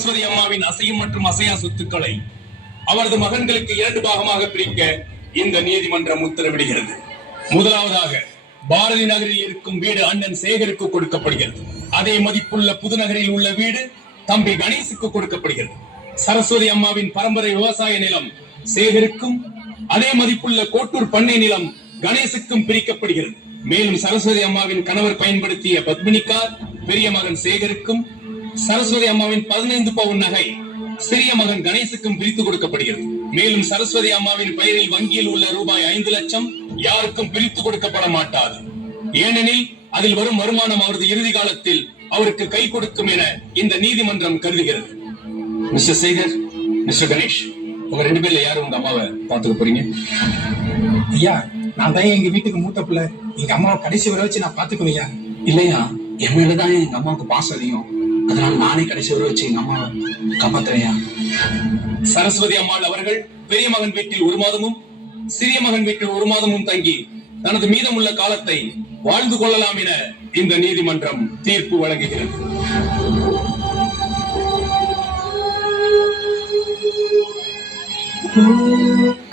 சரஸ்வதி அம்மாவின் அசையும் மற்றும் அசையா சொத்துக்களை அவரது மகன்களுக்கு 2 பாகமாக பிரிக்க இந்த நீதிமன்றம் உத்தரவிடுகிறது. முதலாவதாக பாரதி நகரில் இருக்கும் வீடு அண்ணன் சேகருக்கு கொடுக்கப்படுகிறது. அதே மதிப்புள்ள புதுநகரில் உள்ள வீடு தம்பி கணேசுக்கு கொடுக்கப்படுகிறது. சரஸ்வதி அம்மாவின் பரம்பரை விவசாய நிலம் சேகருக்கும், அதே மதிப்புள்ள கோட்டூர் பண்ணை நிலம் கணேசுக்கும் பிரிக்கப்படுகிறது. மேலும் சரஸ்வதி அம்மாவின் கணவர் பயன்படுத்திய பத்மினி கார் பெரிய மகன் சேகருக்கும், சரஸ்வதி அம்மாவின் 15 பவுன் நகை சிறிய மகன் கணேசுக்கும் பிரித்து கொடுக்கப்படுகிறது. மேலும் சரஸ்வதி அம்மாவின் பெயரில் வங்கியில் உள்ள ரூபாய் 5 லட்சம் யாருக்கும் பிரித்து கொடுக்கப்பட மாட்டாது. ஏனெனில் அதில் வரும் வருமானம் அவரது இறுதி காலத்தில் அவருக்கு கை கொடுக்கும் என இந்த நீதிமன்றம் கருதுகிறது. மிஸ்டர் சேகர், மிஸ்டர் கணேஷ், உங்க 2 பேர்ல யாரும் உங்க அம்மாவை பாத்துக்க போறீங்க? ஐயா, நான் தான் எங்க வீட்டுக்கு மூத்த பிள்ளை. எங்க அம்மாவை கடைசி வரை வச்சு நான் பாத்துக்கணும் ஐயா. இல்லையா, என் மேலதான் எங்க அம்மாவுக்கு பாசம் அதிகம். அதனால நானே கடைசி வரை வச்சு எங்க அம்மாவை காப்பாத்துறையா. சரஸ்வதி அம்மாள் அவர்கள் பெரிய மகன் வீட்டில் 1 மாதமும் சிறிய மகன் வீட்டில் 1 மாதமும் தங்கி தனது மீதமுள்ள காலத்தை வாழ்ந்து கொள்ளலாம் என இந்த நீதிமன்றம் தீர்ப்பு வழங்குகிறது.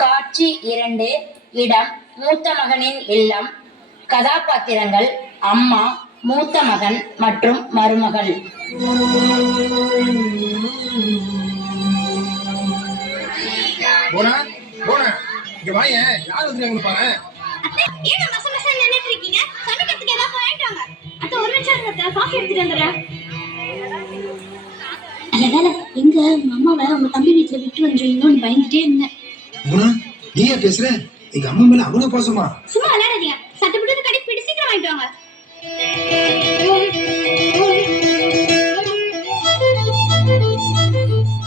காட்சி 2. இடம் மூத்த மகனின் இல்லம். கதாபாத்திரங்கள் அம்மா, மூத்த மகன் மற்றும் மருமகள். போனா போனா இங்க வாங்க, யார் வந்துருக்காங்க பாரு. ஏங்க மச மச நின்னுட்டு இருக்கீங்க? சமைக்கிறதுக்கு ஏதாவது போயிட்டு வாங்க. அத்த ஒரு நிமிஷம் இருங்க, காஃபி எடுத்துட்டு வந்துறேன். அல்ல எங்க உங்க அம்மாவை உங்க தம்பி வீட்டுல விட்டு வந்துருவீங்களோன்னு பயந்துட்டே இருந்தேன். போனா நீயா பேசுற? எங்க அம்மா மேல அவ்வளவு பாசமா? சும்மா விளையாடாதீங்க. சட்டப்பட்டு கடைக்கு போயிட்டு சீக்கிரம் வாங்கிட்டு வாங்க.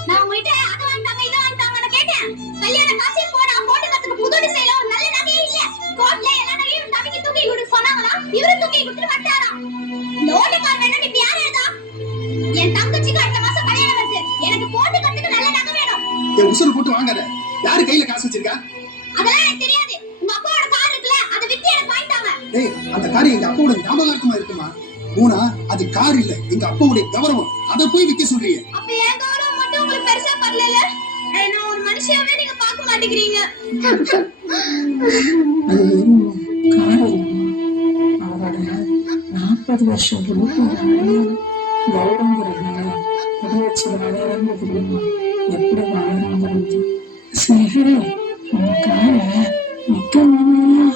நான் உங்ககிட்ட அதை வாங்கிட்டாங்க இதை வாங்கிட்டாங்கன்னு கேட்டேன். கல்யாண காசே போட போட்டுக்கிறதுக்கு புது டிசைன்ல ஒரு நல்ல நகையே இல்ல. கோட்ல எல்லா நகையும் தம்பிக்கு தூக்கி கொடுத்து சொன்னாங்களா, இவரு தூக்கி கொடுத்துட்டு வட்டாராம். இந்த ஓட்டுக்கார் வேணும்னு இப்ப யாரு எழுதா? என் தங்கச்சிக்கு அடுத்த மாசம் கல்யாணம் வருது. எனக்கு போட்டுக்கிறதுக்கு நல்ல நகை வேணும். என் உசுறு போட்டு வாங்காத. யாரு கையில காசு வச்சிருக்கா? அதெல்லாம் எனக்கு தெரியாது. உங்க அப்பாவோட கார் இருக்குல்ல, அதை வித்து எனக்கு வாங்கிட்டாங்க. ஏய், அந்த கார் எங்க அப்பாவோட ஞாபகார்த்தமா இருக்குமா? போனா அது கார் இல்ல, எங்க அப்பாவுடைய கௌரவம். அதை போய் விக்க சொல்றீங்க. அப்ப என் கௌரவம் மட்டும் உங்களுக்கு பெருசா பரலல? நான் ஒரு மனுஷியாவே நீங்க பார்க்க மாட்டேங்கிறீங்க. அவரோட 40 வருஷம் கௌரவங்கிறதுனால அதை வச்சு வாழறாங்க தெரியுமா? எப்படி வாழறாங்கிறது. சேகரே, உனக்காக மிக்க மாமையா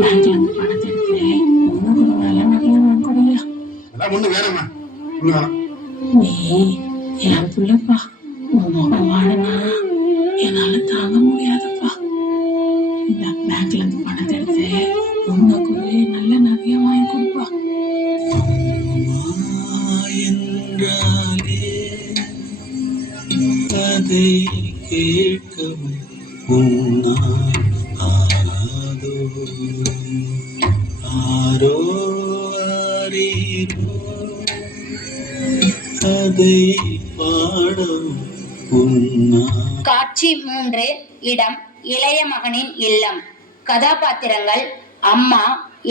பேங்க்ல இருந்து பணத்தை எடுத்து உனக்கு ஒரு நல்ல நகையை வாங்கக்கூடியா? நீ என் புள்ளப்பா, உன் முகம் வாழனா என்னால தாங்க முடியாதப்பா. இந்த பேங்க்ல இருந்து பணத்தை எடுத்து உனக்கு ஒரு நல்ல நகையை வாங்கி கொடுப்பா. அதை கேட்கவும் உன்னால் ஆதோ ஆரோ ஆரீரோ அதை பாடவும் உன்னால். காட்சி 3. இடம் இளைய மகனின் இல்லம். கதாபாத்திரங்கள் அம்மா,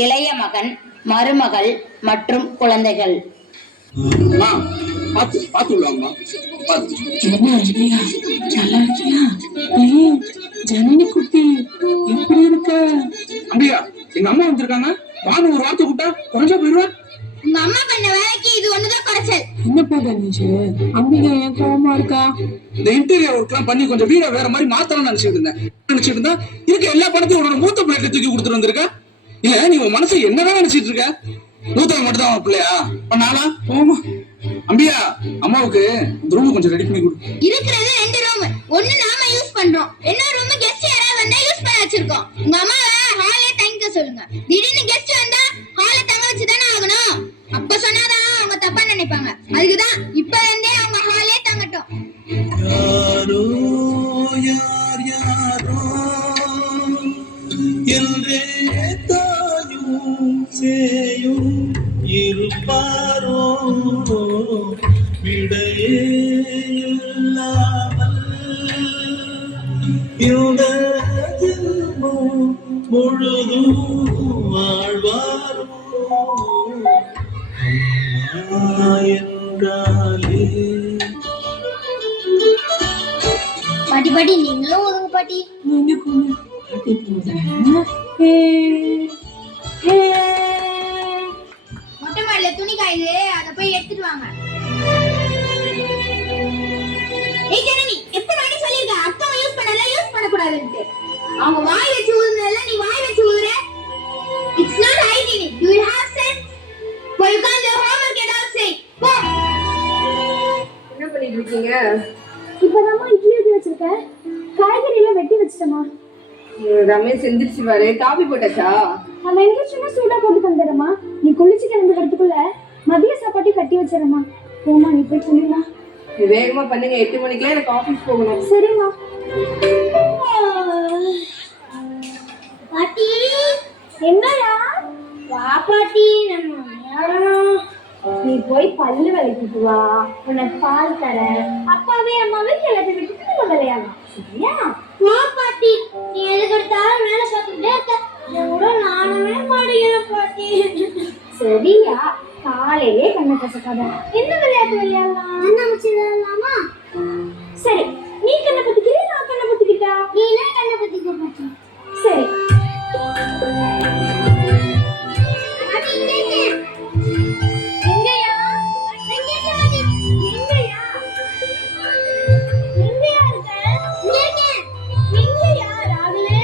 இளைய மகன், மருமகள் மற்றும் குழந்தைகள். என்ன ஐடியா? நல்லா இருக்கியா? ஏய் ஜனனி குட்டி, எப்படி இருக்க? அப்படியா? எங்க அம்மா வந்திருக்காங்க, வாங்க ஒரு வார்த்தை கூட்டா கொஞ்சம் போயிடுவா. உங்க அம்மா பண்ண வேலைக்கு இது ஒண்ணுதான் குறைச்சல். என்னப்பா கணேஷ், அம்பிகா ஏன் கோவமா இருக்கா? இந்த இன்டீரியர் ஒர்க் எல்லாம் பண்ணி கொஞ்சம் வீட வேற மாதிரி மாத்தணும்னு நினைச்சிட்டு இருந்தா இருக்க எல்லா படத்தையும் உன்னோட மூத்த பிள்ளைகிட்ட தூக்கி கொடுத்துட்டு வந்திருக்க. இல்ல நீ உன் மனசை என்னதான் நினைச்சிட்டு இருக்க? மூத்தவன் மட்டும் தான் பிள்ளையா? பண்ணாலா? ஓமா அம்பியா, அம்மாவுக்கு இந்த ரூம் கொஞ்சம் ரெடி பண்ணி கொடு. இருக்கிறது 2 ரூம். ஒண்ணு நாம யூஸ் பண்றோம், இன்னொரு ரூம் கெஸ்ட் யாராவது வந்தா யூஸ் பண்ண வச்சிருக்கோம். உங்க அம்மாவை ஹால்ல தங்க சொல்லுங்க. திடீர்னு கெஸ்ட் வந்தா ஹால்ல தங்க வச்சுதானே ஆகணும். அப்ப சொன்னாதான் அவங்க தப்பா நினைப்பாங்க. அதுக்குதான் இப்ப இருந்தே அவங்க ஹாலே தங்கட்டும். யாரோ யார் யாரோ என்றே தாயும் சேயும் இருப்பாரோ விடையே இல்லாமல் இந்த ஜென்மம் முழுதும் வாழ்வாரோ என்றாலே பாட்டி நீங்களும் ஒதுங்க பாட்டி. நீங்க போங்க பாட்டி போறேன். மொட்டை மாடியில துணி காயுது, அதை போய் எடுத்துட்டு வாங்க. ஏய் ஜனனி, எத்தனை வாட்டி சொல்லிருக்க அக்கா யூஸ் பண்ணல யூஸ் பண்ண கூடாதுன்னு. அவங்க வாய் வச்சு ஊதுனல நீ வாய் வச்சு ஊதுற. It's not hygienic. Do you have sense? Well, you can't do homework and all say. Go. என்ன பண்ணிட்டு இருக்கீங்க? இப்பதாம்மா இட்லி ஊத்தி வச்சிருக்கேன். காய்கறி எல்லாம் வெட்டி வச்சிட்டேமா. ரமேஷ் எந்திரிச்சுவாரு. காபி போட்டாச்சா? அவன் எந்திரிச்சுன்னா சூடா போட்டு தந்துடுறேம்மா. நீ குளிச்சு கிளம்பி வரதுக்குள்ள மதிய சாப்பாட்டி கட்டி வச்சிடறேம்மா. போமா நீ போய் சொல்லிடா. வேகமா பண்ணுங்க, 8 மணிக்கெல்லாம் எனக்கு ஆபீஸ் போகணும். சரிம்மா. பாட்டி என்னயா? வா பாட்டி நம்ம விளையாடணும். நீ போய் பல்லு விளக்கிட்டு வா, உனக்கு பால் தரேன். அப்பாவே அம்மாவே எல்லாத்தையும் விட்டுட்டு நம்ம விளையாடலாம். சரியா? வா பாட்டி, நீ எதுக்கு எடுத்தாலும் வேலை பார்த்துக்கிட்டே இருக்க. இதை கூட நானுமே மாடுகிறேன் பாட்டி. சரியா? காலையிலே கண்ணை கசக்காத. என்ன விளையாட்டு விளையாடலாம்? கண்ணாமூச்சி விளையாடலாமா? சரி, நீ கண்ணை பத்திக்கிறியா நான் கண்ணை பத்திக்கிட்டா? நீனே கண்ணை பத்திக்க பாட்டி. சரி. பாட்டி இங்க இருக்க. எங்கயா? இங்க இருக்க பாட்டி. எங்கயா? எங்கயா இருக்க? இங்க இருக்க. எங்கயா ராகுலே?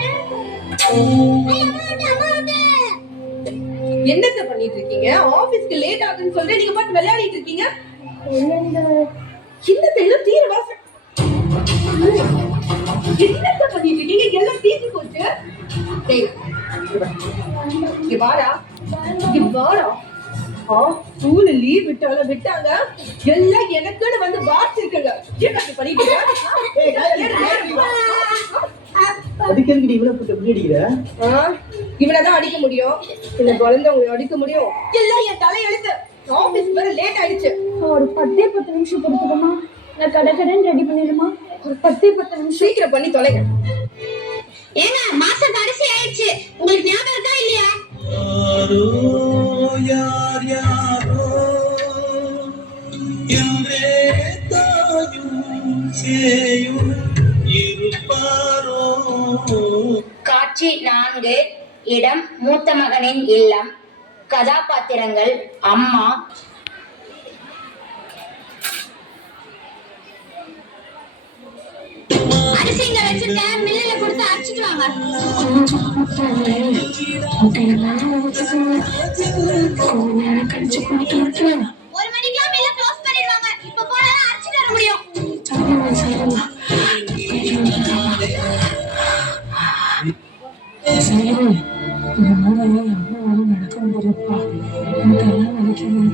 என்னத்த பண்ணிட்டு இருக்கீங்க? ஆபீஸ்க்கு லேட் ஆகுன்னு சொல்லிட்டு நீங்க பாட்டு விளையாடிட்டு இருக்கீங்க. என்னத்த எல்லாம் தீர வாசம். என்னத்த பண்ணிட்டு இருக்கீங்க? எல்லாம் தீர்த்து போச்சு. டேய், இங்க வாடா. இங்க வாடா. ஸ்கூல் லீவ் விட்டாங்க. எல்லாம் எனக்குன்னு வந்து வாசிருக்குங்க. என்ன பண்ணிட்டு அடிக்கிறதுக்கு இவ்வளவு போட்டு எப்படி அடிக்கிற? இவனதான் அடிக்க முடியும். இந்த குழந்தை உங்களை அடிக்க முடியும்? எல்லாம் என் தலையெழுத்து. ஆபீஸ் வர லேட் ஆயிடுச்சு. ஒரு 10 நிமிஷம் பொறுத்துக்கமா. நான் கடன் ரெடி பண்ணிடுமா? ஒரு 10 நிமிஷம் சீக்கிரம் பண்ணி தொலைங்க. ஏங்க மாசம் கடைசி ஆயிடுச்சு, உங்களுக்கு ஞாபகம் இருக்கா இல்லையா? யாரோ யார் யாரோ என்றே தாயும் சேயும் இருப்பாரோ. காட்சி 4. இடம் மூத்த மகனின் இல்லம். கதாபாத்திரங்கள் அம்மா. அரிசி இங்க வச்சிருக்கேன், மில்லுல கொடுத்து அரைச்சிட்டு வாங்க. ஒரு மணிக்கெல்லாம் மில்ல க்ளோஸ் பண்ணிடுவாங்க. இப்ப போனா அரைச்சிட்டு வர முடியும்.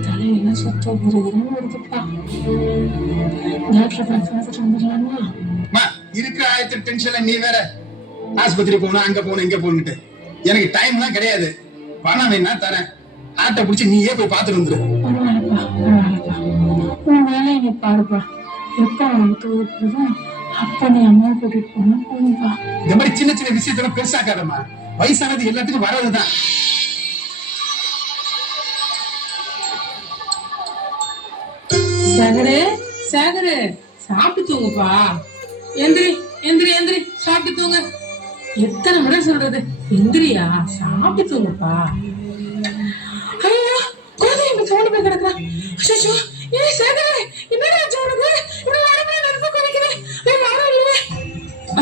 தலையெல்லாம் சுத்த வருதுப்பா. டாக்டர் பார்த்து வந்துடலாமா? இருக்கிற ஆயத்த டென்ஷன்ல நீ வேற ஆஸ்பத்திரி போகணும், அங்க போகணும், இங்க போகணுட்டு. எனக்கு டைம்லாம் கிடையாது. பணம் வேணா தரேன், ஆட்டை பிடிச்சி நீயே போய் பார்த்துட்டு வந்துரு. உன் வேலையை நீ பாருப்பா. எப்ப அவனுக்கு தோதுப்படுதோ அப்ப நீ அம்மா கூட்டிட்டு போனா போதுப்பா. இந்த மாதிரி சின்ன சின்ன விஷயத்தெல்லாம் பெருசாக்காதம்மா. வயசானது எல்லாத்துக்கும் வர்றதுதான். சேகரு சாப்பிட்டு தூங்குப்பா. எந்திரி எந்திரி எந்திரி, சாப்பிட்டு தூங்க. எத்தனை முறை சொல்றது? எந்திரியா, சாப்பிட்டு தூங்குப்பா. ஐயோ, குழந்தை இப்ப தோண்டு போய் கிடக்குறான். அச்சோ, ஏய் சேகரு, என்னடா ஆச்சு உனக்கு? இப்படி உடம்புல நெருப்பு கொதிக்குது.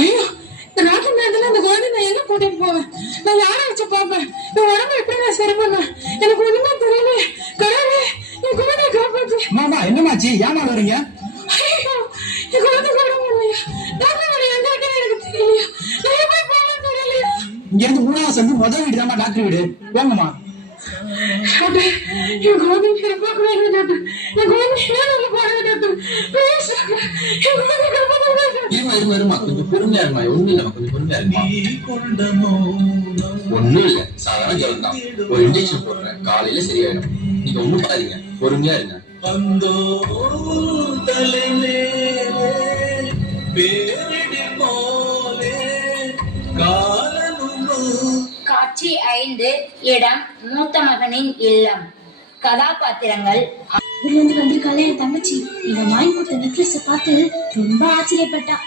ஐயோ, இந்த ராத்திரி நேரத்துல அந்த குழந்தை நான் எங்க கூட்டிட்டு போவேன்? நான் யாரை வச்சு பாப்பேன்? என் உடம்பு எப்படி நான் சரி பண்ணேன்? எனக்கு ஒண்ணுமே தெரியல. கடவுளே, என் குழந்தைய காப்பாத்து. மாமா என்னமாச்சு? ஏமா வரீங்க? ஐயோ, என் குழந்தை உடம்பு இல்லையா? டாக்டர் எங்க இருக்கேன்னு எனக்கு தெரியலையா? நான் எப்படி போவேன்னு தெரியலையா? இங்க இருந்து 3வது சந்து முதல் வீடு தான் டாக்டர் வீடு. போங்கம்மா. டாக்டர், என் குழந்தை பார்க்கணும் டாக்டர். என் குழந்தை ஏன் பாருங்க டாக்டர். ப்ளீஸ் டாக்டர், என் குழந்தை காப்பாத்துங்க டாக்டர். இருமா கொஞ்சம் பொறுமையா இருமா. ஒண்ணும் இல்ல, கொஞ்சம் பொறுமையா இருமா. ஒண்ணும் இல்ல, சாதாரண ஜலம் தான். ஒரு இன்ஜெக்ஷன் போடுறேன், காலையில சரியாயிடும். நீங்க ஒண்ணும் பாருங்க, பொறுமையா இருங்க. அந்தோ தலைமே பேரிடி போலே காலனுமா. காட்சி 5. இடம் மூத்த மகனின் இல்லம். கதாபாத்திரங்கள் இருந்து வந்திருக்காளே என் தங்கச்சி. இவன் வாங்கி கொடுத்த நெக்லஸ் பார்த்து ரொம்ப ஆச்சரியப்பட்டா.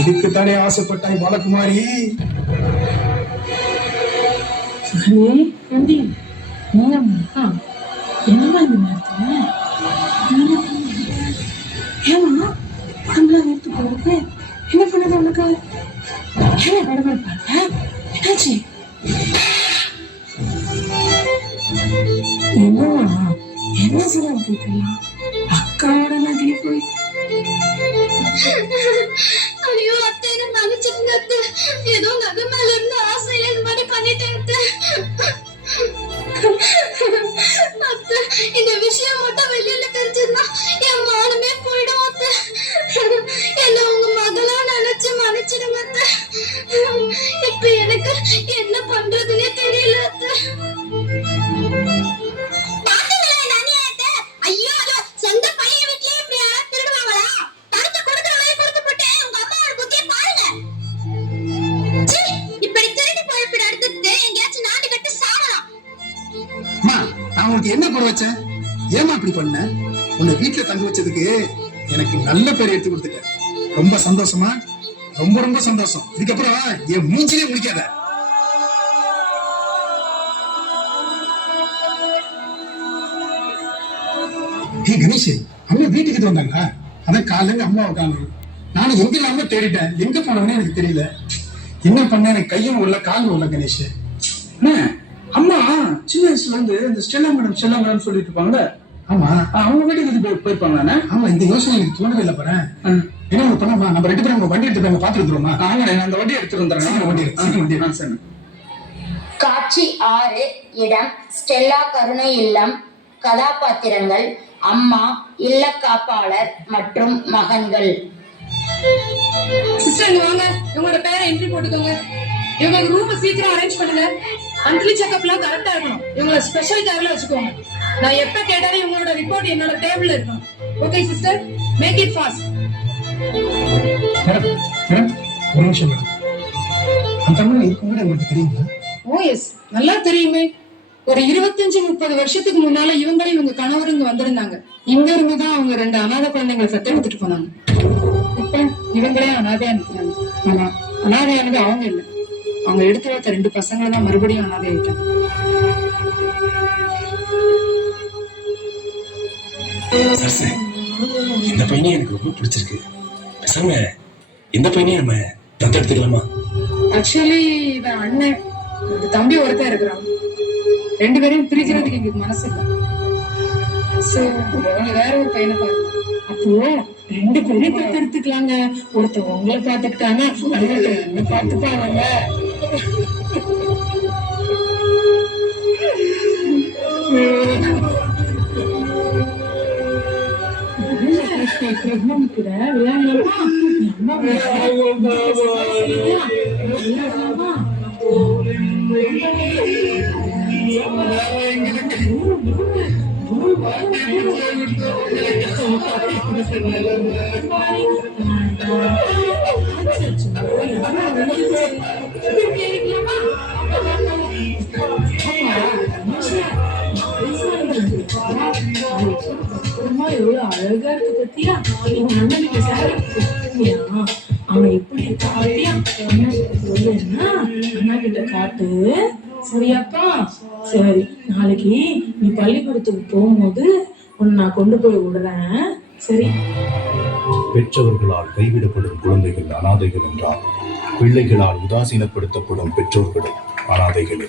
இதுக்குத்தானே ஆசைப்பட்டாய் பாலகுமாரி? என்னம்மா இந்த நேரத்துல ஏமா உடம்புலாம் நிறுத்து போறது? என்ன பண்ணுது உனக்கு? ஏன் படபட பாருங்க, என்னாச்சு? என்னம்மா என்ன சொல்ல போயிட்டலாம்? அக்காவோட நகை போய் ஐயோ அத்தை, என்ன மன்னிச்சிருங்க அத்தை. ஏதோ நகை மேல இருந்து ஆசையில இந்த மாதிரி பண்ணிட்டேன் அத்தை. அத்தை, இந்த விஷயம் மட்டும் வெளியில தெரிஞ்சிருந்தா என் மானமே போயிடும் அத்தை. என்ன உங்க மகளா நினைச்சு மன்னிச்சிடுங்க அத்தை. இப்ப எனக்கு என்ன பண்றதுன்னே தெரியல அத்தை. சொந்த பையன் வீட்லயே இப்படி திருடுவாங்களா? தடுத்து கொடுக்கிற வழி கொடுத்து போட்டு உங்க அம்மாவோட புத்திய பாருங்க. இப்படி திருடி பொழப்பிட அடுத்து எங்கேயாச்சும் நாடு கட்டி சாகலாம். நான் உனக்கு என்ன குறை வச்சேன்? ஏமா இப்படி பண்ண? உன்னை வீட்டுல தங்க வச்சதுக்கு எனக்கு நல்ல பேர் எடுத்து கொடுத்துட்டேன். ரொம்ப சந்தோஷமா? ரொம்ப ரொம்ப சந்தோஷம். இதுக்கப்புறம் என் மூஞ்சிலே முடிக்காத. ஹே கணேஷ், அம்மா வீட்டுக்கு வந்தாங்க. அதான் காலையில அம்மா உட்காந்து நானும் எங்க இல்லாம தேடிட்டேன். எங்க போனவனே எனக்கு தெரியல. என்ன பண்ண? எனக்கு கையும் உள்ள காலும் உள்ள கணேஷ். அம்மா சின்ன வயசுல இருந்து இந்த ஸ்டெல்லா மேடம் சொல்லிட்டு இருப்பாங்க. ஆமா, அவங்க வீட்டுக்கு போயிருப்பாங்க. ஆமா, இந்த யோசனை எனக்கு தோணவே இல்லை பாரு. என்ன பண்ணமா, நம்ம 2 பேரும் வண்டி எடுத்து போய் பாத்துட்டு வந்துருமா? நான் அந்த வண்டி எடுத்துட்டு வந்துடுறேன். காட்சி 6, இடம் ஸ்டெல்லா கருணை இல்லம். கதாபாத்திரங்கள் அம்மா, இல்ல காப்பாளர் மற்றும் மகன்கள். சிஸ்டர் வாங்க, இவங்களோட பேரை என்ட்ரி போட்டுக்கோங்க. இவங்க ரூம் சீக்கிரம் அரேஞ்ச் பண்ணுங்க. மந்த்லி செக்அப்லாம் கரெக்டா இருக்கணும். இவங்கள ஸ்பெஷல் கேர்ல வச்சுக்கோங்க. நான் எப்ப கேட்டாலும் இவங்களோட ரிப்போர்ட் என்னோட டேபிள்ல இருக்கணும். Okay sister, make it fast. ஒரு நிமிஷம் மேடம். அந்த அம்மா இருக்கும் கூட உங்களுக்கு தெரியுங்களா? ஓ எஸ், நல்லா தெரியுமே. ஒரு 25-30 வருஷத்துக்கு முன்னால இவங்க கணவர் இங்க வந்திருந்தாங்க. இங்க இருந்துதான் அவங்க 2 அனாதை குழந்தைங்களை தத்தெடுத்துட்டு போனாங்க. இப்ப இவங்களே அனாதையா நிக்கிறாங்க. ஆனா அனாதையானது அவங்க இல்ல, அவங்க எடுத்து வைத்த 2 பசங்களை தான் மறுபடியும் அனாதை ஆயிட்டாங்க. இந்த பையனே எனக்கு ரொம்ப பிடிச்சிருக்கு. பேசாம இந்த பையனே நம்ம தத்தெடுத்துக்கலாமா? ஆக்சுவலி இவன் அண்ணன், ஒரு தம்பி ஒருத்தன் இருக்கிறான். 2 பேரையும் பிரிக்கிறதுக்கு எங்களுக்கு மனசு இல்லை. சோ வேற ஒரு பையனை பாருங்க. அப்போ 2 பேரும் தத்தெடுத்துக்கலாங்க. ஒருத்தர் உங்களை பாத்துக்கிட்டாங்க, என்ன பாத்துப்பாங்க. எவ்வளவு அழகா இருக்கு பத்தியா? எங்க அண்ணனுக்கு சாரியா? அவன் எப்படி இருக்கா பத்தியா? என்ன சொல்லுன்னா அண்ணா கிட்ட காட்டு. சரியாப்பா? சரி, நாளைக்கு நீ பள்ளிக்கூடத்துக்கு போகும்போது உன்னை நான் கொண்டு போய் விடுறேன். சரி? பெற்றவர்களால் கைவிடப்படும் குழந்தைகள் அனாதைகள் என்றால், பிள்ளைகளால் உதாசீனப்படுத்தப்படும் பெற்றோர்களும் அனாதைகளே.